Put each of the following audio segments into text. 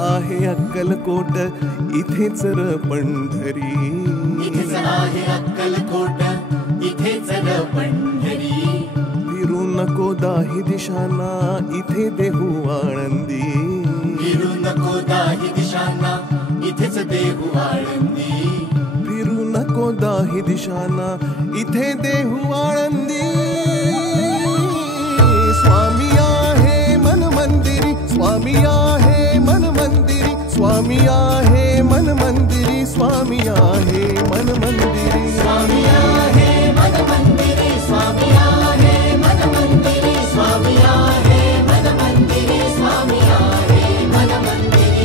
आहे अक्कलकोट इथेच र पंढरी. इथेच आहे अक्कलकोट इथेच र पंढरी. फिरू नको दाही दिशांना इथे देहू आळंदी. फिरू नको दाही दिशांना इथेच देहू आळंदी. फिरू नको दाही दिशांना इथे देहू आळंदी. स्वामी आहे मन मंदिरी, स्वामी आहे मन मंदिरी, स्वामी आहे मन मंदिरी, स्वामी आहे मन मंदिरी. स्वामी आहे मन मंदिरी, स्वामी आहे मन मंदिरी, स्वामी आहे मन मंदिरी, स्वामी आहे मन मंदिरी.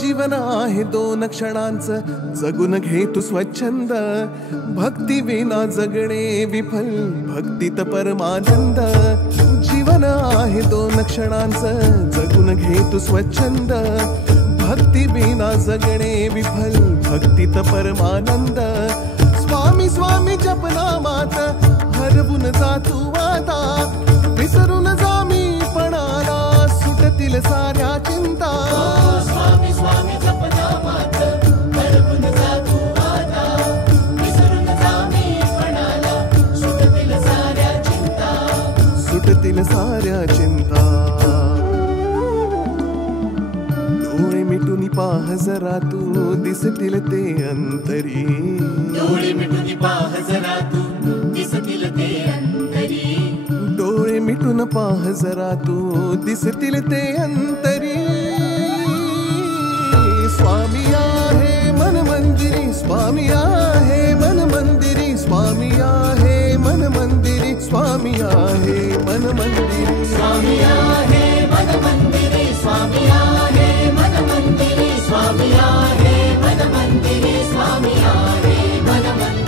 जीवन आहे दोन क्षणांचं जगून घे तू स्वच्छंद. भक्ती विना जगणे विफल, भक्तीत परमानंद. जीवन आहे दोन क्षणांचं जगून घे तू स्वच्छंद. भक्ती विना जगणे विफल, भक्तीत परमानंद. स्वामी स्वामी जपनामात हरवून जा तू आता. विसरून जा मी पणाला सुटतील साऱ्या चिंता. स्वामी स्वामी जपनामात हरवून जा तू आता. विसरून जा मी पणाला सुटतील साऱ्या चिंता. सुटतील साऱ्या चिंता. डोळे मिटून पाह जरा तू दिसतील ते अंतरी. डोळे मिटून पाह जरा तू दिसतील ते अंतरी. डोळे मिटून पाह जरा तू दिसतील ते अंतरी. स्वामी आहे मन मंदिरी, स्वामी आहे मन मंदिरी, स्वामी आहे मन मंदिरी, स्वामी आहे मन मंदिरी. स्वामी आहे मन मंदिरी, स्वामी आहे मन मंदिरी, स्वामी आहे मन मंदिरी, स्वामी आहे मन मंदिरी.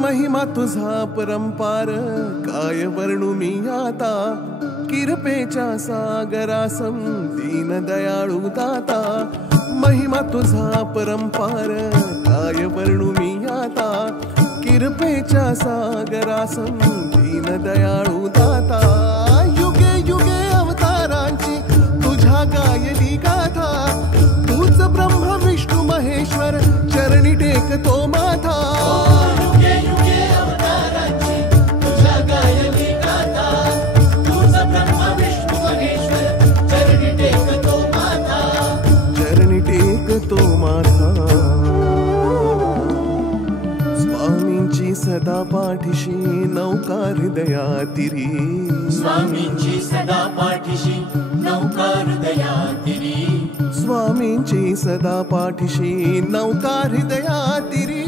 महिमा तुझा परंपार काय वर्णू मी आता. किरपेच्या सागरासम दीन दयाळू दाता. महिमा तुझा परंपार काय वर्णू मी आता. किरपेच्या सागरासम दीन दयाळू दाता. युगे युगे अवतारांची तुझ्या गायली गाथा. तूच ब्रह्म विष्णू महेश्वर चरणी टेकतो माथा. तो माथा. स्वामींची सदा पाठीशी नौका हृदयातिरी. स्वामींची सदा पाठीशी नौका हृदयातिरी. स्वामींची सदा पाठीशी नौका हृदयातिरी.